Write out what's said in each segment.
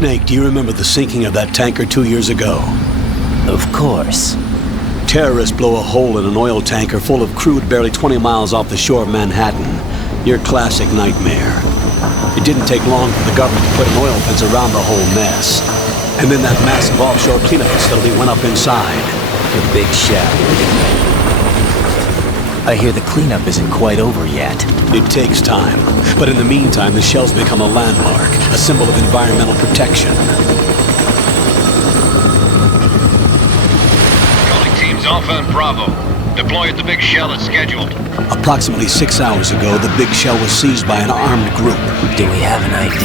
Snake, do you remember the sinking of that tanker 2 years ago? Of course. Terrorists blow a hole in an oil tanker full of crude barely 20 miles off the shore of Manhattan. Your classic nightmare. It didn't take long for the government to put an oil fence around the whole mess. And then that massive offshore cleanup facility went up inside. The big shell. I hear the cleanup isn't quite over yet. It takes time. But in the meantime, the shell's become a landmark, a symbol of environmental protection. Calling teams Alpha and Bravo. Deploy at the big shell as scheduled. Approximately 6 hours ago, the big shell was seized by an armed group. Do we have an ID?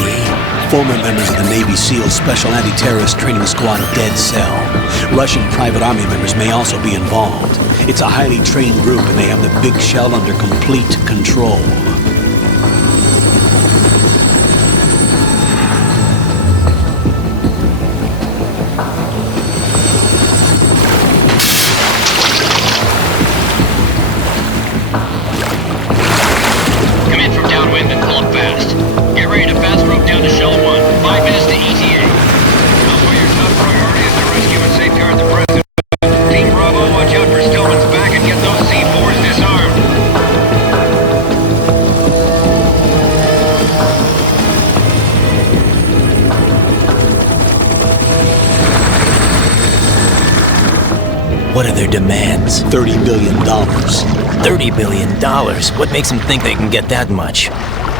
Former members of the Navy SEAL Special Anti-Terrorist Training Squad DeadCell. Russian private army members may also be involved. It's a highly trained group and they have the big shell under complete control. Come in from downwind and pull up fast. Get ready to fast rope down to Shell 1. 5 minutes to ETA. Also, your top priority is to rescue and safeguard the president. Team Bravo, watch out for Stillman's back and get those C4s disarmed. What are their demands? $30 billion. $30 billion? What makes them think they can get that much?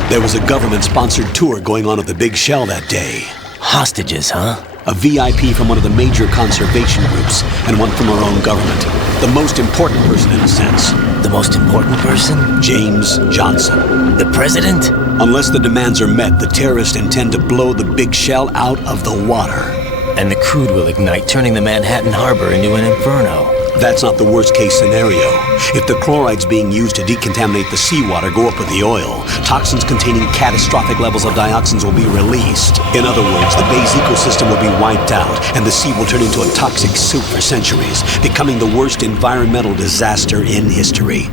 There was a government-sponsored tour going on at the big shell that day. Hostages, huh? A VIP from one of the major conservation groups, and one from our own government. The most important person in a sense. The most important person? James Johnson. The president? Unless the demands are met, the terrorists intend to blow the big shell out of the water. And the crude will ignite, turning the Manhattan harbor into an inferno. That's not the worst-case scenario. If the chlorides being used to decontaminate the seawater go up with the oil, toxins containing catastrophic levels of dioxins will be released. In other words, the bay's ecosystem will be wiped out, and the sea will turn into a toxic soup for centuries, becoming the worst environmental disaster in history.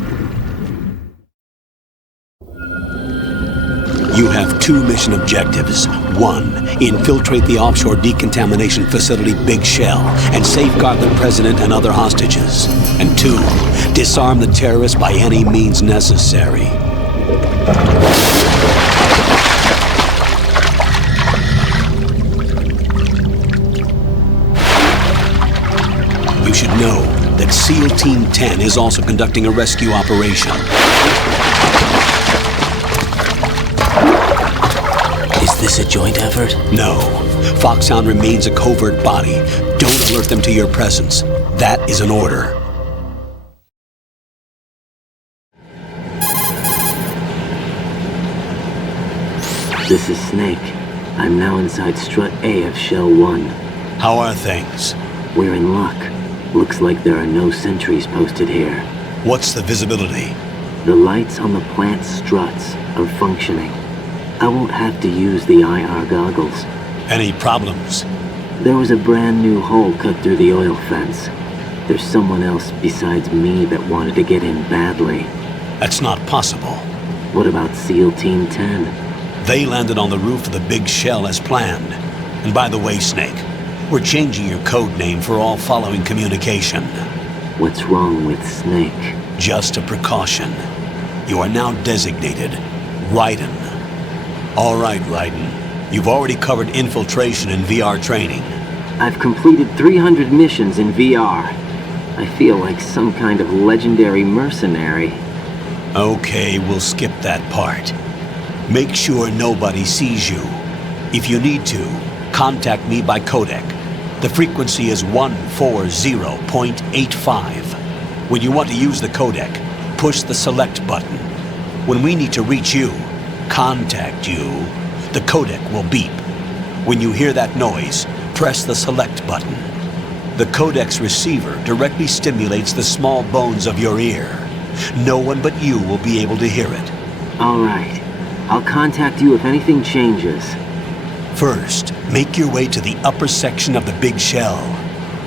You have 2 mission objectives. 1, infiltrate the offshore decontamination facility Big Shell and safeguard the president and other hostages. And 2, disarm the terrorists by any means necessary. You should know that SEAL Team 10 is also conducting a rescue operation. Is this a joint effort? No. Foxhound remains a covert body. Don't alert them to your presence. That is an order. This is Snake. I'm now inside Strut A of Shell 1. How are things? We're in luck. Looks like there are no sentries posted here. What's the visibility? The lights on the plant's struts are functioning. I won't have to use the IR goggles. Any problems? There was a brand new hole cut through the oil fence. There's someone else besides me that wanted to get in badly. That's not possible. What about SEAL Team 10? They landed on the roof of the Big Shell as planned. And by the way, Snake, we're changing your code name for all following communication. What's wrong with Snake? Just a precaution. You are now designated Raiden. All right, Raiden. You've already covered infiltration and VR training. I've completed 300 missions in VR. I feel like some kind of legendary mercenary. Okay, we'll skip that part. Make sure nobody sees you. If you need to, contact me by codec. The frequency is 140.85. When you want to use the codec, push the select button. When we need to reach you, contact you, the codec will beep. When you hear that noise, press the select button. The codec's receiver directly stimulates the small bones of your ear. No one but you will be able to hear it. All right. I'll contact you if anything changes. First, make your way to the upper section of the Big Shell.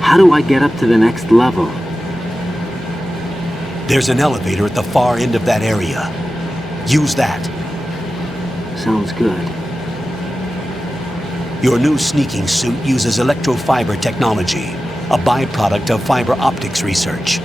How do I get up to the next level? There's an elevator at the far end of that area. Use that. Sounds good. Your new sneaking suit uses electrofiber technology, a byproduct of fiber optics research.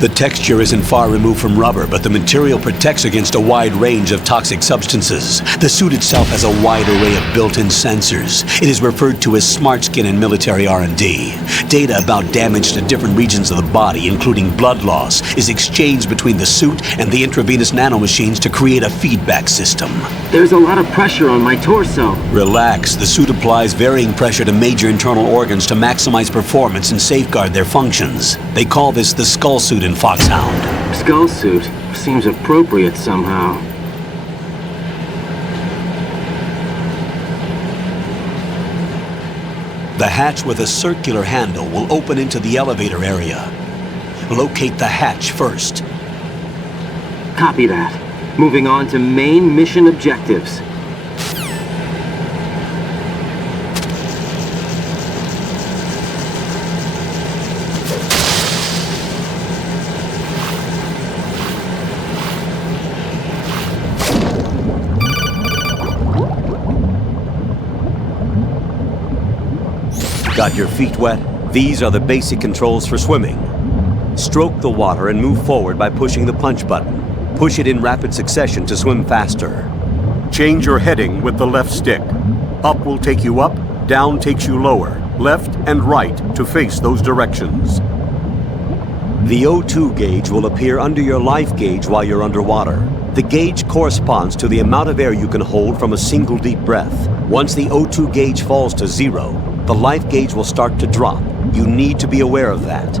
The texture isn't far removed from rubber, but the material protects against a wide range of toxic substances. The suit itself has a wide array of built-in sensors. It is referred to as smart skin in military R&D. Data about damage to different regions of the body, including blood loss, is exchanged between the suit and the intravenous nanomachines to create a feedback system. There's a lot of pressure on my torso. Relax. The suit applies varying pressure to major internal organs to maximize performance and safeguard their functions. They call this the skull suit in Foxhound. Skull suit seems appropriate somehow. The hatch with a circular handle will open into the elevator area. Locate the hatch first. Copy that. Moving on to main mission objectives. Got your feet wet? These are the basic controls for swimming. Stroke the water and move forward by pushing the punch button. Push it in rapid succession to swim faster. Change your heading with the left stick. Up will take you up, down takes you lower, left and right to face those directions. The O2 gauge will appear under your life gauge while you're underwater. The gauge corresponds to the amount of air you can hold from a single deep breath. Once the O2 gauge falls to 0, the life gauge will start to drop. You need to be aware of that.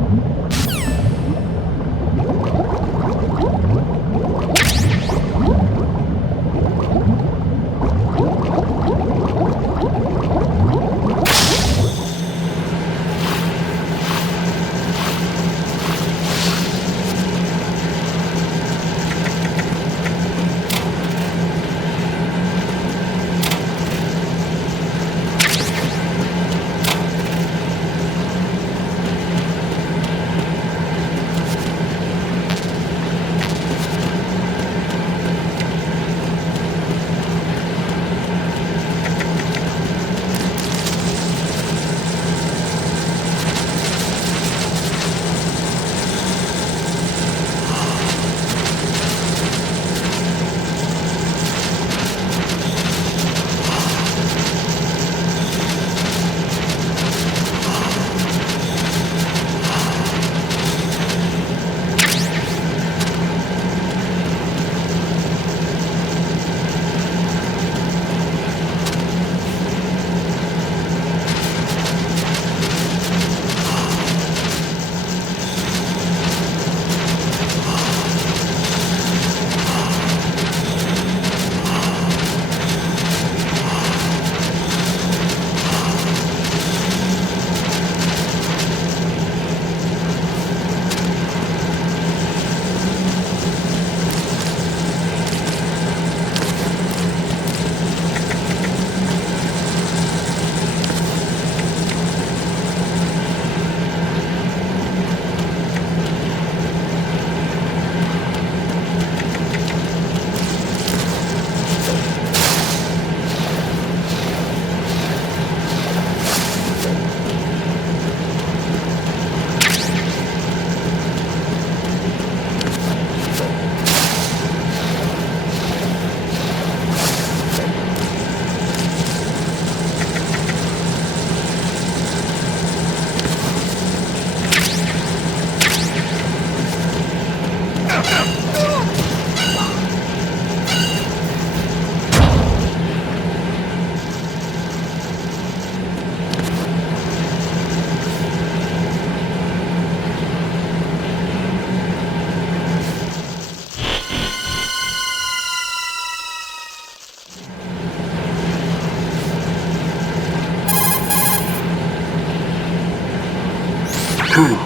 Colonel,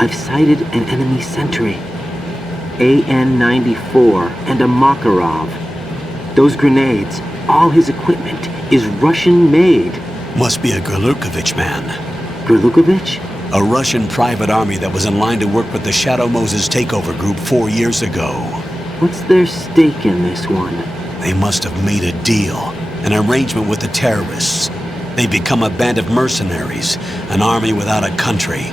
I've sighted an enemy sentry. AN-94 and a Makarov. Those grenades, all his equipment, is Russian-made. Must be a Gurlukovich man. Gurlukovich? A Russian private army that was in line to work with the Shadow Moses takeover group 4 years ago. What's their stake in this one? They must have made a deal. an arrangement with the terrorists. They become a band of mercenaries, an army without a country.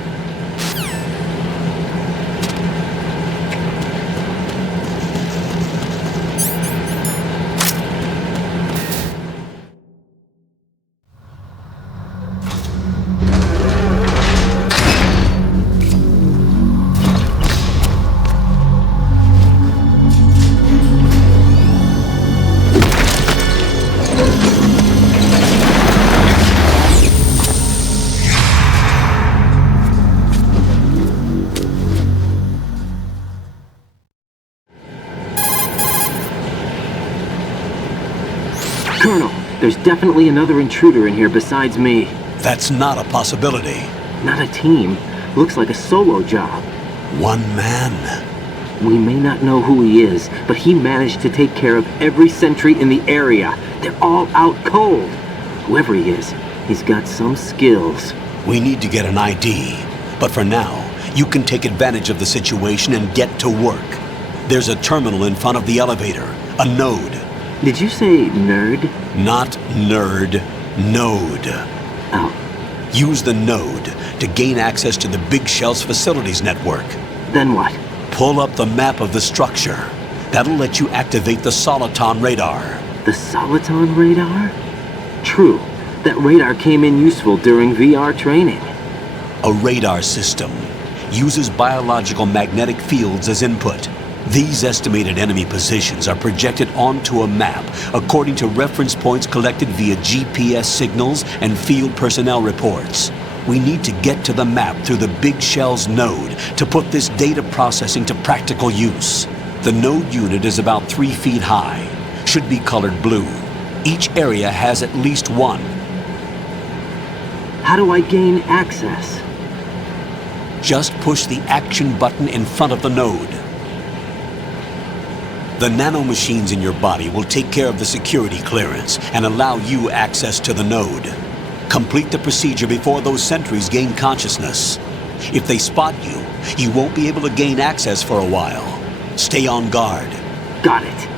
Colonel, there's definitely another intruder in here besides me. That's not a possibility. Not a team. Looks like a solo job. One man. We may not know who he is, but he managed to take care of every sentry in the area. They're all out cold. Whoever he is, he's got some skills. We need to get an ID. But for now, you can take advantage of the situation and get to work. There's a terminal in front of the elevator. A node. Did you say nerd? Not nerd. Node. Oh. Use the node to gain access to the Big Shell's facilities network. Then what? Pull up the map of the structure. That'll let you activate the Soliton radar. The Soliton radar? True. That radar came in useful during VR training. A radar system uses biological magnetic fields as input. These estimated enemy positions are projected onto a map according to reference points collected via GPS signals and field personnel reports. We need to get to the map through the Big Shell's node to put this data processing to practical use. The node unit is about 3 feet high, should be colored blue. Each area has at least one. How do I gain access? Just push the action button in front of the node. The nanomachines in your body will take care of the security clearance and allow you access to the node. Complete the procedure before those sentries gain consciousness. If they spot you, you won't be able to gain access for a while. Stay on guard. Got it.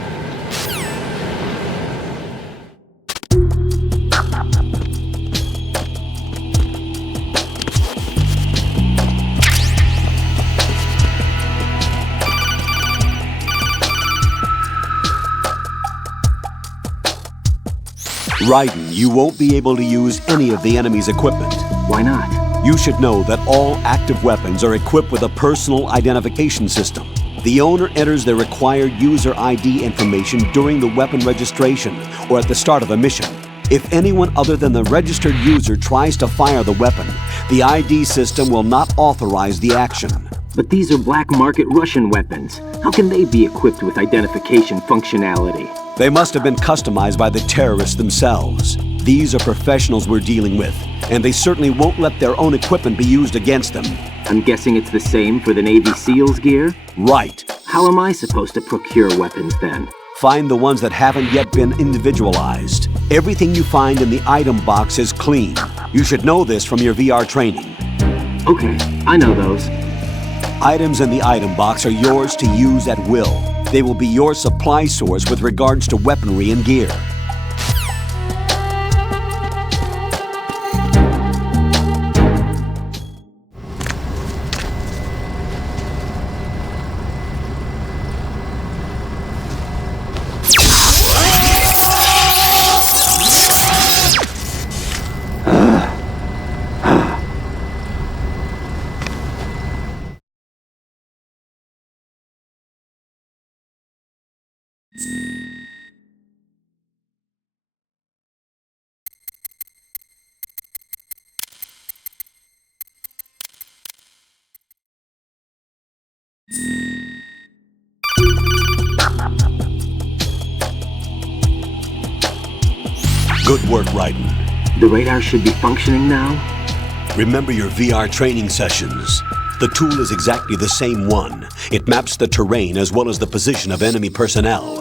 Raiden, you won't be able to use any of the enemy's equipment. Why not? You should know that all active weapons are equipped with a personal identification system. The owner enters their required user ID information during the weapon registration or at the start of a mission. If anyone other than the registered user tries to fire the weapon, the ID system will not authorize the action. But these are black market Russian weapons. How can they be equipped with identification functionality? They must have been customized by the terrorists themselves. These are professionals we're dealing with, and they certainly won't let their own equipment be used against them. I'm guessing it's the same for the Navy SEALs gear? Right. How am I supposed to procure weapons then? Find the ones that haven't yet been individualized. Everything you find in the item box is clean. You should know this from your VR training. Okay, I know those. Items in the item box are yours to use at will. They will be your supply source with regards to weaponry and gear. Good work, Raiden. The radar should be functioning now? Remember your VR training sessions. The tool is exactly the same one. It maps the terrain as well as the position of enemy personnel.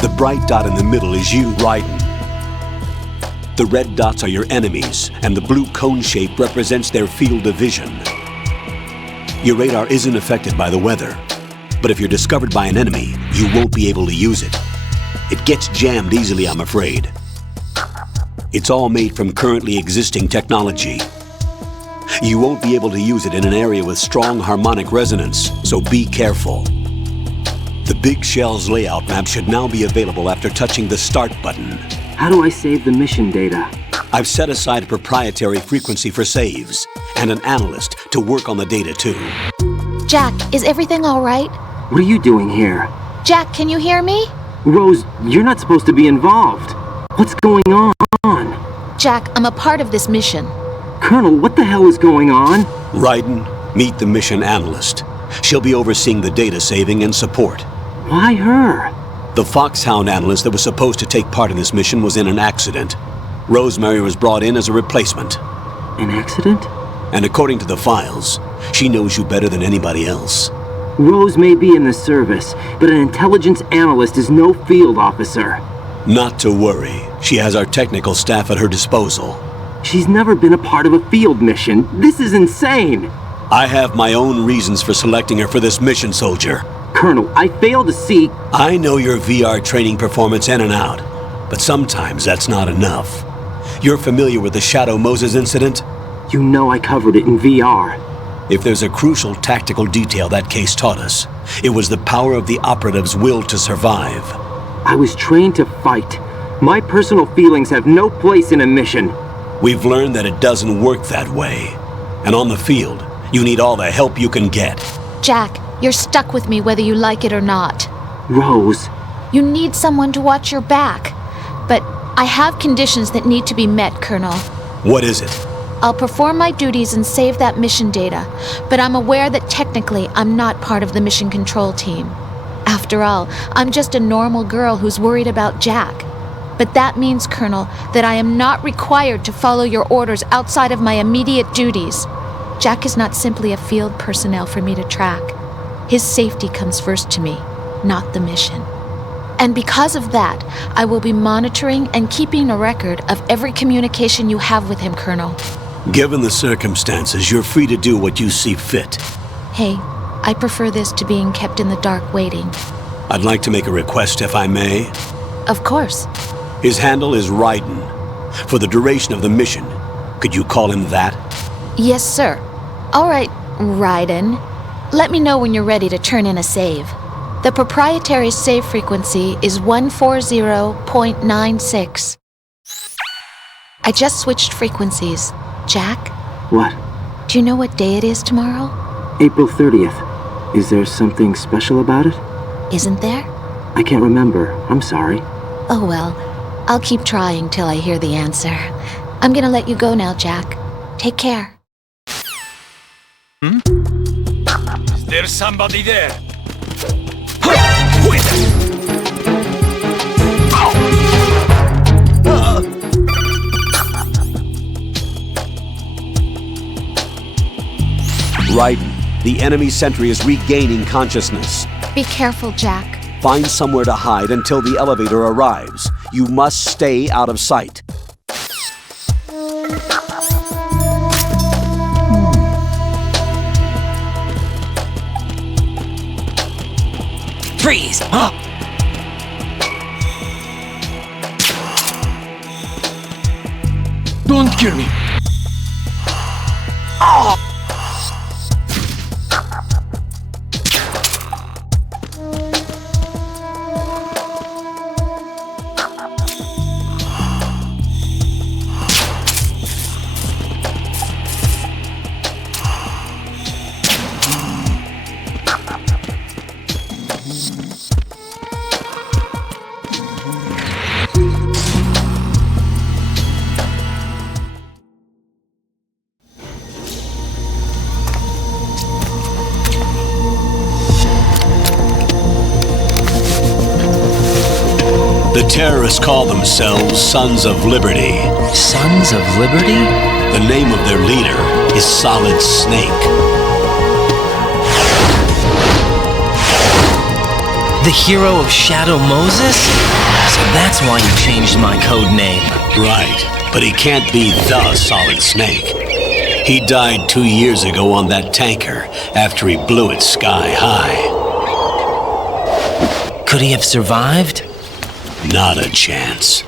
The bright dot in the middle is you, Raiden. The red dots are your enemies, and the blue cone shape represents their field of vision. Your radar isn't affected by the weather, but if you're discovered by an enemy, you won't be able to use it. It gets jammed easily, I'm afraid. It's all made from currently existing technology. You won't be able to use it in an area with strong harmonic resonance, so be careful. The Big Shell's layout map should now be available after touching the Start button. How do I save the mission data? I've set aside a proprietary frequency for saves, and an analyst to work on the data too. Jack, is everything all right? What are you doing here? Jack, can you hear me? Rose, you're not supposed to be involved. What's going on? Jack, I'm a part of this mission. Colonel, what the hell is going on? Raiden, meet the mission analyst. She'll be overseeing the data saving and support. Why her? The Foxhound analyst that was supposed to take part in this mission was in an accident. Rosemary was brought in as a replacement. An accident? And according to the files, she knows you better than anybody else. Rose may be in the service, but an intelligence analyst is no field officer. Not to worry. She has our technical staff at her disposal. She's never been a part of a field mission. This is insane! I have my own reasons for selecting her for this mission, soldier. Colonel, I fail to see... I know your VR training performance in and out, but sometimes that's not enough. You're familiar with the Shadow Moses incident? You know I covered it in VR. If there's a crucial tactical detail that case taught us, it was the power of the operative's will to survive. I was trained to fight. My personal feelings have no place in a mission. We've learned that it doesn't work that way. And on the field, you need all the help you can get. Jack, you're stuck with me whether you like it or not. Rose. You need someone to watch your back. But I have conditions that need to be met, Colonel. What is it? I'll perform my duties and save that mission data, but I'm aware that technically I'm not part of the mission control team. After all, I'm just a normal girl who's worried about Jack. But that means, Colonel, that I am not required to follow your orders outside of my immediate duties. Jack is not simply a field personnel for me to track. His safety comes first to me, not the mission. And because of that, I will be monitoring and keeping a record of every communication you have with him, Colonel. Given the circumstances, you're free to do what you see fit. Hey, I prefer this to being kept in the dark waiting. I'd like to make a request, if I may. Of course. His handle is Raiden. For the duration of the mission, could you call him that? Yes, sir. All right, Raiden. Let me know when you're ready to turn in a save. The proprietary save frequency is 140.96. I just switched frequencies. Jack? What? Do you know what day it is tomorrow? April 30th. Is there something special about it? Isn't there? I can't remember. I'm sorry. Oh well, I'll keep trying till I hear the answer. I'm gonna let you go now, Jack. Take care. Is there somebody there? Wait! Raiden, the enemy sentry is regaining consciousness. Be careful, Jack. Find somewhere to hide until the elevator arrives. You must stay out of sight. Freeze! Don't kill me! The terrorists call themselves Sons of Liberty. Sons of Liberty? The name of their leader is Solid Snake. The hero of Shadow Moses? So that's why you changed my code name. Right, but he can't be the Solid Snake. He died 2 years ago on that tanker after he blew it sky high. Could he have survived? Not a chance.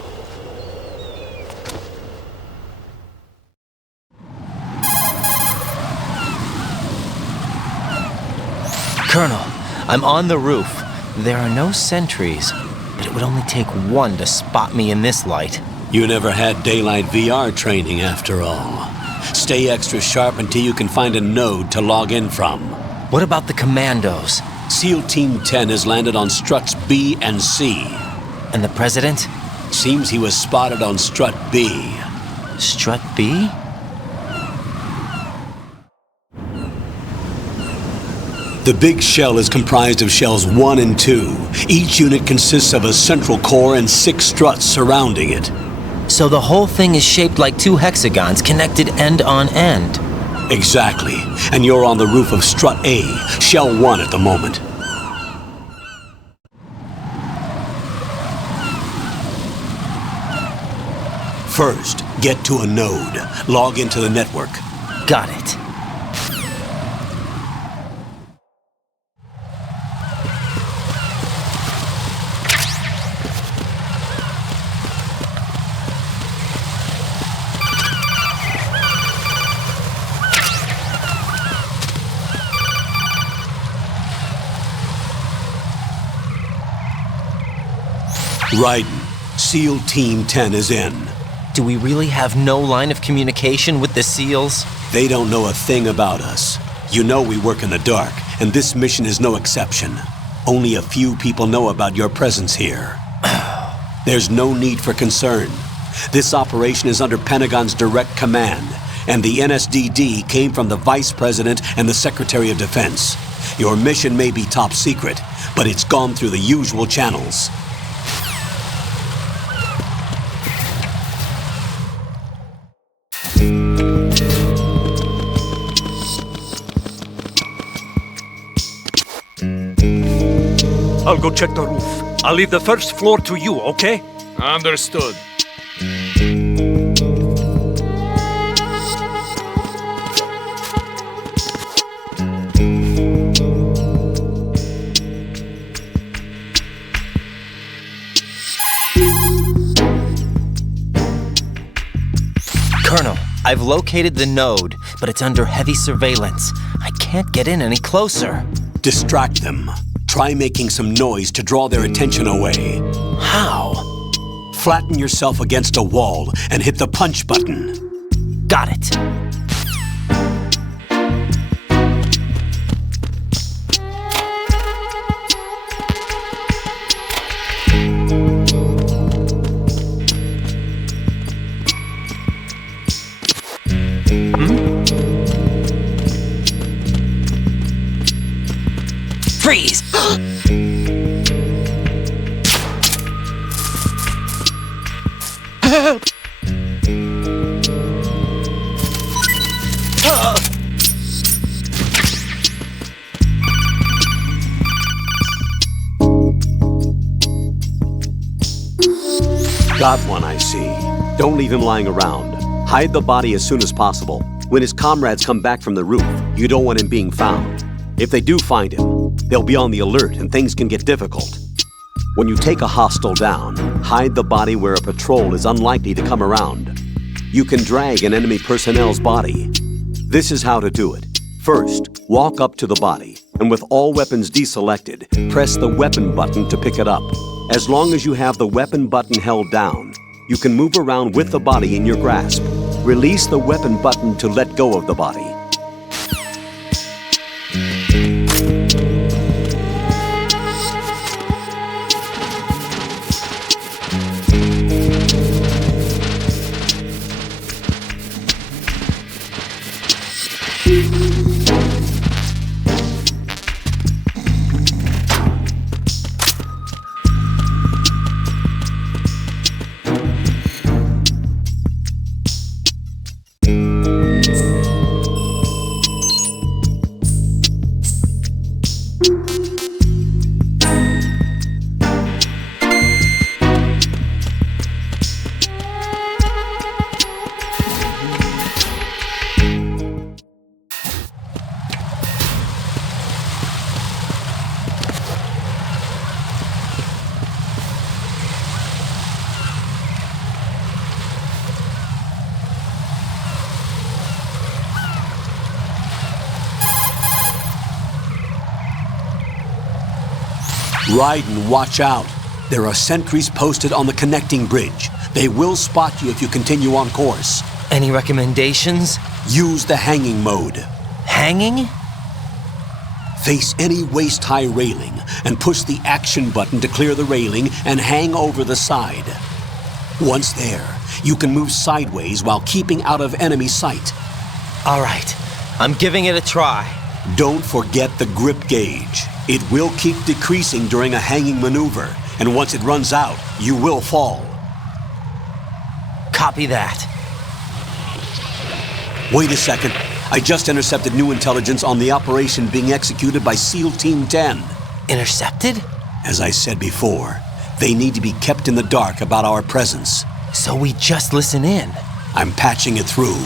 Colonel, I'm on the roof. There are no sentries, but it would only take one to spot me in this light. You never had daylight VR training after all. Stay extra sharp until you can find a node to log in from. What about the commandos? SEAL Team 10 has landed on struts B and C. And the president? Seems he was spotted on strut B. Strut B? The big shell is comprised of shells 1 and 2. Each unit consists of a central core and 6 struts surrounding it. So the whole thing is shaped like 2 hexagons connected end on end. Exactly. And you're on the roof of strut A, shell 1 at the moment. First, get to a node. Log into the network. Got it. Raiden, SEAL Team 10 is in. Do we really have no line of communication with the SEALs? They don't know a thing about us. You know we work in the dark, and this mission is no exception. Only a few people know about your presence here. There's no need for concern. This operation is under Pentagon's direct command, and the NSDD came from the Vice President and the Secretary of Defense. Your mission may be top secret, but it's gone through the usual channels. I'll go check the roof. I'll leave the first floor to you, okay? Understood. Colonel, I've located the node, but it's under heavy surveillance. I can't get in any closer. Distract them. Try making some noise to draw their attention away. How? Flatten yourself against a wall and hit the punch button. Got it. Freeze! Help! Got one, I see. Don't leave him lying around. Hide the body as soon as possible. When his comrades come back from the roof, you don't want him being found. If they do find him, they'll be on the alert and things can get difficult. When you take a hostile down, hide the body where a patrol is unlikely to come around. You can drag an enemy personnel's body. This is how to do it. First, walk up to the body, and with all weapons deselected, press the weapon button to pick it up. As long as you have the weapon button held down, you can move around with the body in your grasp. Release the weapon button to let go of the body. Raiden, watch out. There are sentries posted on the connecting bridge. They will spot you if you continue on course. Any recommendations? Use the hanging mode. Hanging? Face any waist-high railing and push the action button to clear the railing and hang over the side. Once there, you can move sideways while keeping out of enemy sight. All right, I'm giving it a try. Don't forget the grip gauge. It will keep decreasing during a hanging maneuver, and once it runs out, you will fall. Copy that. Wait a second. I just intercepted new intelligence on the operation being executed by SEAL Team 10. Intercepted? As I said before, they need to be kept in the dark about our presence. So we just listen in. I'm patching it through.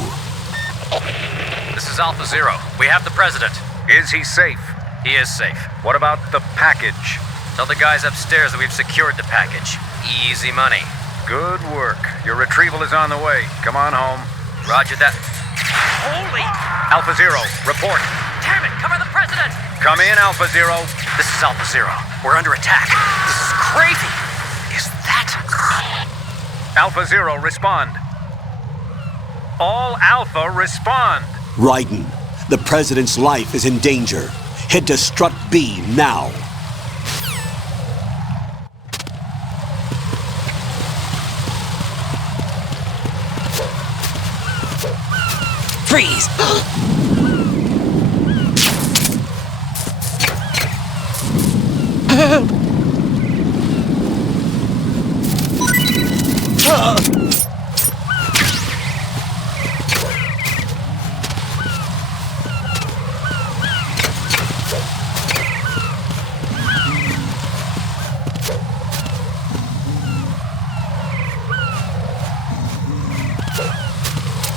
This is Alpha Zero. We have the president. Is he safe? He is safe. What about the package? Tell the guys upstairs that we've secured the package. Easy money. Good work. Your retrieval is on the way. Come on home. Roger that. Holy! Alpha Zero, report. Damn it! Cover the president! Come in, Alpha Zero. This is Alpha Zero. We're under attack. This is crazy. Is that... Alpha Zero, respond. All Alpha, respond. Raiden, the President's life is in danger. Head to Strut B now. Freeze!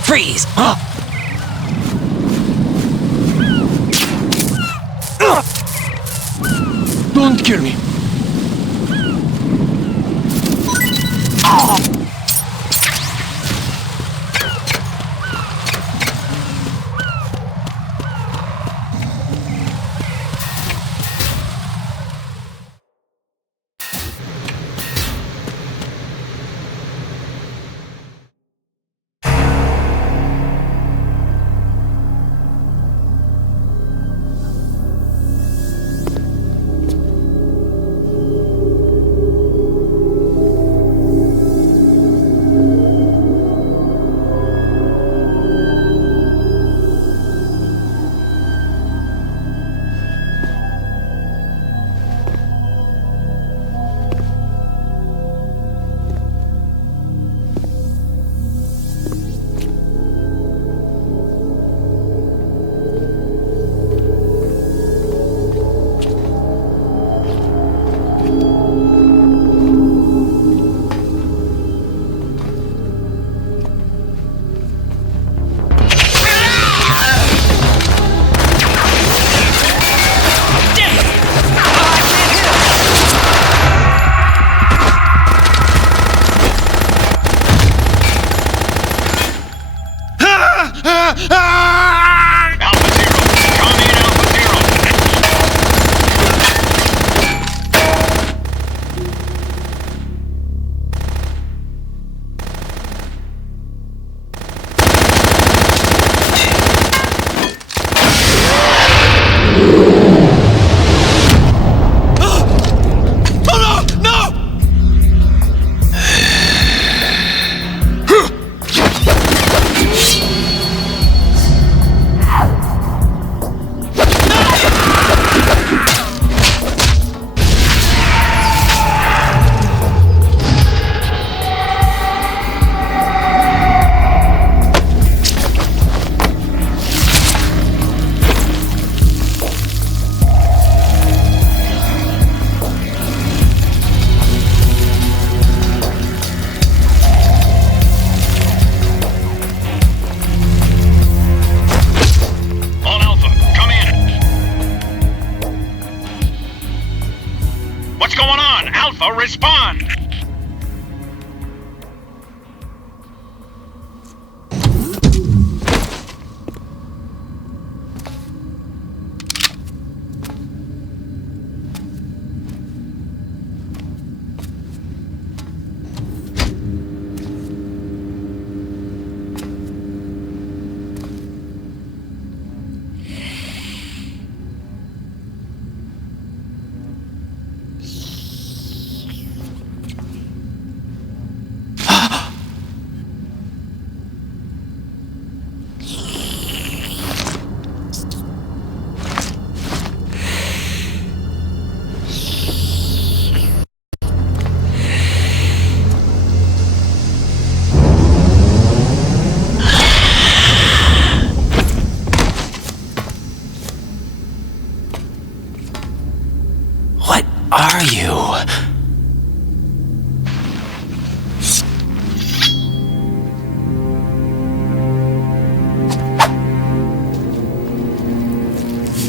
Freeze! Don't kill me.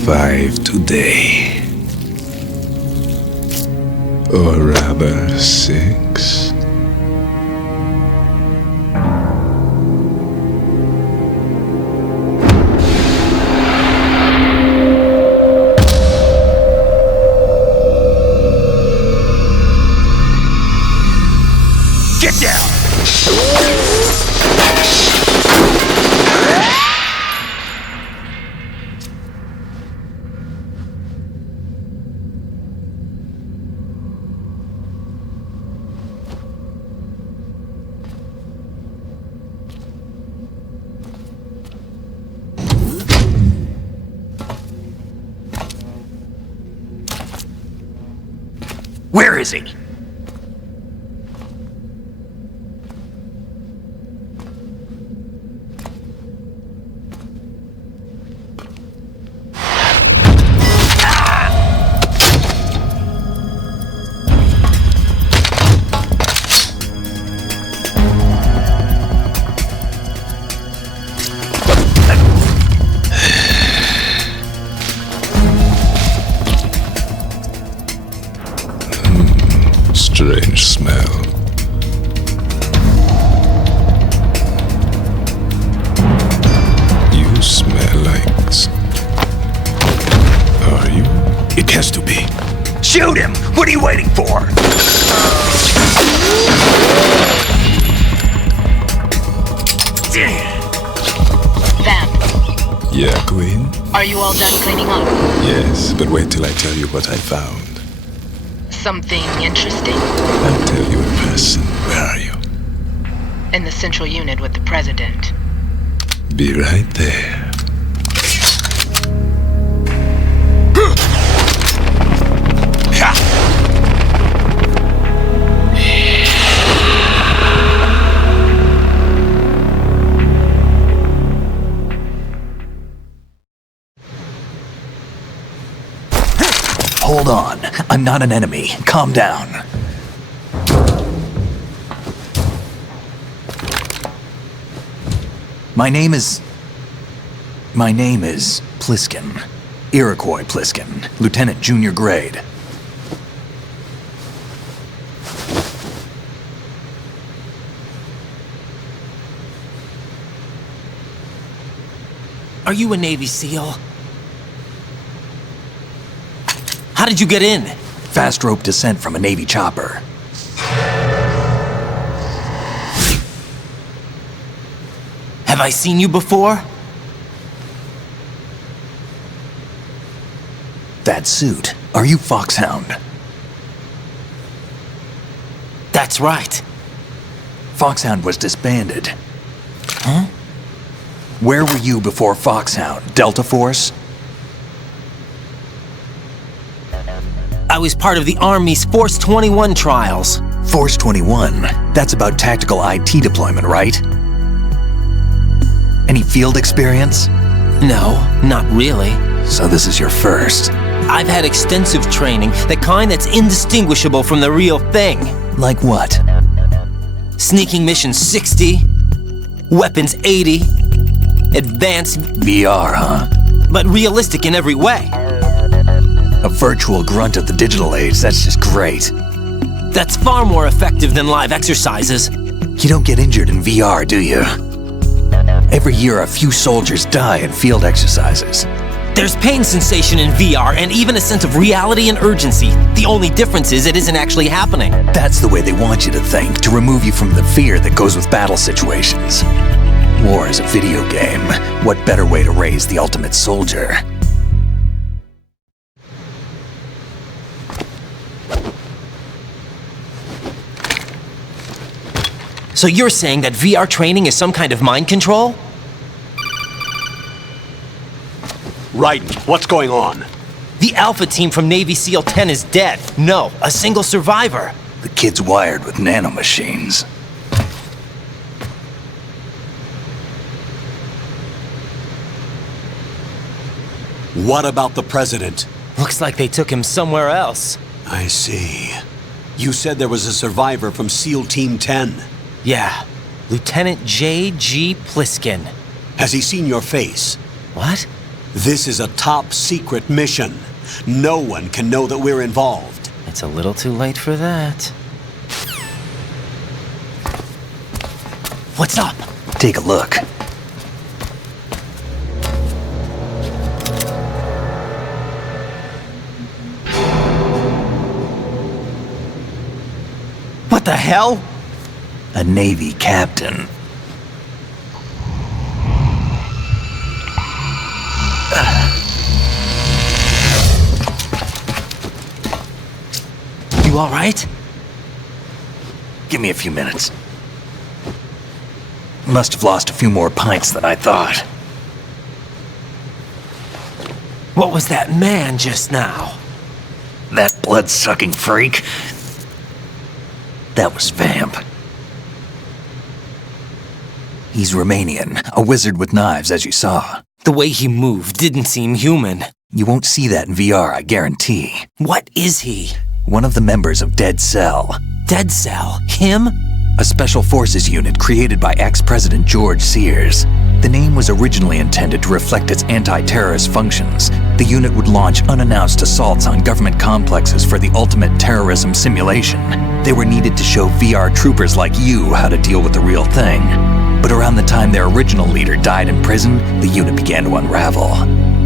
5 today. Or rather 6. Get down! Where is he? Strange smell. You smell like... Are you? It has to be. Shoot him! What are you waiting for? Van, Yeah, Queen? are you all done cleaning up? Yes, but wait till I tell you what I found. Something interesting? I'll tell you in person. Where are you? In the central unit with the president. Be right there. Hold on. I'm not an enemy. Calm down. My name is Pliskin. Iroquois Pliskin. Lieutenant Junior Grade. Are you a Navy SEAL? How did you get in? Fast rope descent from a Navy chopper. Have I seen you before? That suit. Are you Foxhound? That's right. Foxhound was disbanded. Huh? Where were you before Foxhound? Delta Force? I was part of the Army's Force 21 trials. Force 21? That's about tactical IT deployment, right? Any field experience? No, not really. So this is your first. I've had extensive training, the kind that's indistinguishable from the real thing. Like what? Sneaking mission 60, weapons 80, advanced... VR, huh? But realistic in every way. A virtual grunt of the digital age, that's just great. That's far more effective than live exercises. You don't get injured in VR, do you? Every year a few soldiers die in field exercises. There's pain sensation in VR and even a sense of reality and urgency. The only difference is it isn't actually happening. That's the way they want you to think, to remove you from the fear that goes with battle situations. War is a video game. What better way to raise the ultimate soldier? So you're saying that VR training is some kind of mind control? Right. What's going on? The Alpha team from Navy SEAL 10 is dead. No, a single survivor. The kid's wired with nanomachines. What about the president? Looks like they took him somewhere else. I see. You said there was a survivor from SEAL Team 10. Yeah, Lieutenant J.G. Pliskin. Has he seen your face? What? This is a top-secret mission. No one can know that we're involved. It's a little too late for that. What's up? Take a look. What the hell? A Navy captain. You all right? Give me a few minutes. Must have lost a few more pints than I thought. What was that man just now? That blood-sucking freak? That was Vamp. He's Romanian, a wizard with knives, as you saw. The way he moved didn't seem human. You won't see that in VR, I guarantee. What is he? One of the members of DeadCell. DeadCell? Him? A special forces unit created by ex-President George Sears. The name was originally intended to reflect its anti-terrorist functions. The unit would launch unannounced assaults on government complexes for the ultimate terrorism simulation. They were needed to show VR troopers like you how to deal with the real thing. But around the time their original leader died in prison, the unit began to unravel.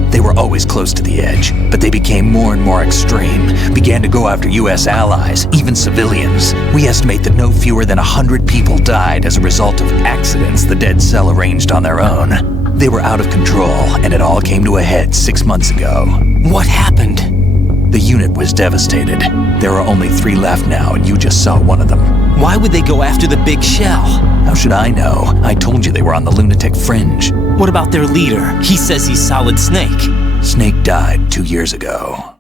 They were always close to the edge, but they became more and more extreme, began to go after US allies, even civilians. We estimate that no fewer than 100 people died as a result of accidents the DeadCell arranged on their own. They were out of control, and it all came to a head 6 months ago. What happened? The unit was devastated. There are only 3 left now, and you just saw one of them. Why would they go after the big shell? How should I know? I told you they were on the lunatic fringe. What about their leader? He says he's Solid Snake. Snake died 2 years ago.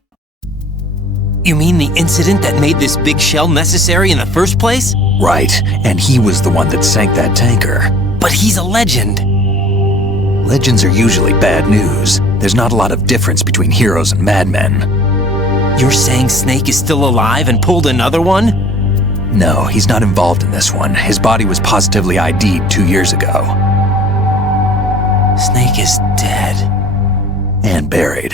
You mean the incident that made this big shell necessary in the first place? Right, and he was the one that sank that tanker. But he's a legend. Legends are usually bad news. There's not a lot of difference between heroes and madmen. You're saying Snake is still alive and pulled another one? No, he's not involved in this one. His body was positively ID'd 2 years ago. Snake is dead. And buried.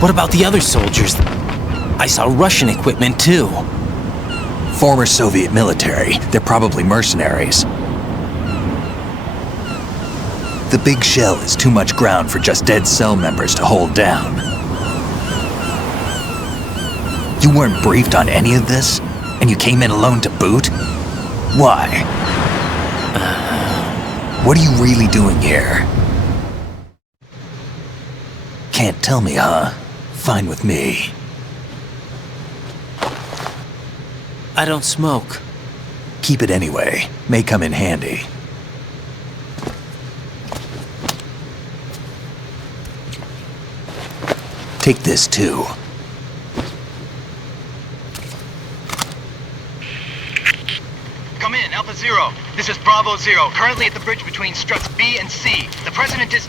What about the other soldiers? I saw Russian equipment too. Former Soviet military. They're probably mercenaries. The big shell is too much ground for just DeadCell members to hold down. You weren't briefed on any of this? And you came in alone to boot? Why? What are you really doing here? Can't tell me, huh? Fine with me. I don't smoke. Keep it anyway. May come in handy. Take this too. Come in, Alpha Zero. This is Bravo Zero, currently at the bridge between struts B and C. The President is...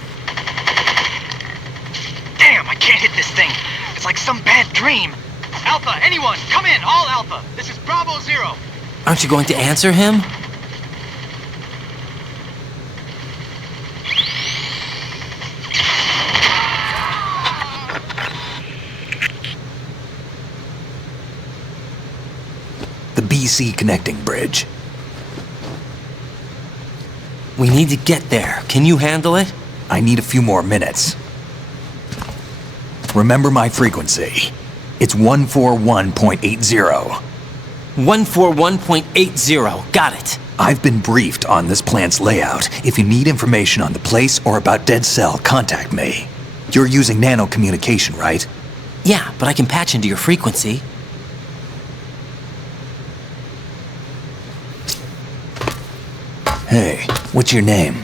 Damn, I can't hit this thing. It's like some bad dream. Alpha, anyone, come in, all Alpha. This is Bravo Zero. Aren't you going to answer him? The BC connecting bridge. We need to get there. Can you handle it? I need a few more minutes. Remember my frequency. It's 141.80. 141.80. Got it. I've been briefed on this plant's layout. If you need information on the place or about DeadCell, contact me. You're using nano communication, right? Yeah, but I can patch into your frequency. Hey, what's your name?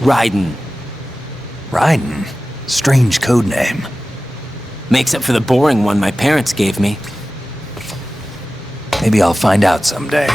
Raiden. Raiden? Strange code name. Makes up for the boring one my parents gave me. Maybe I'll find out someday.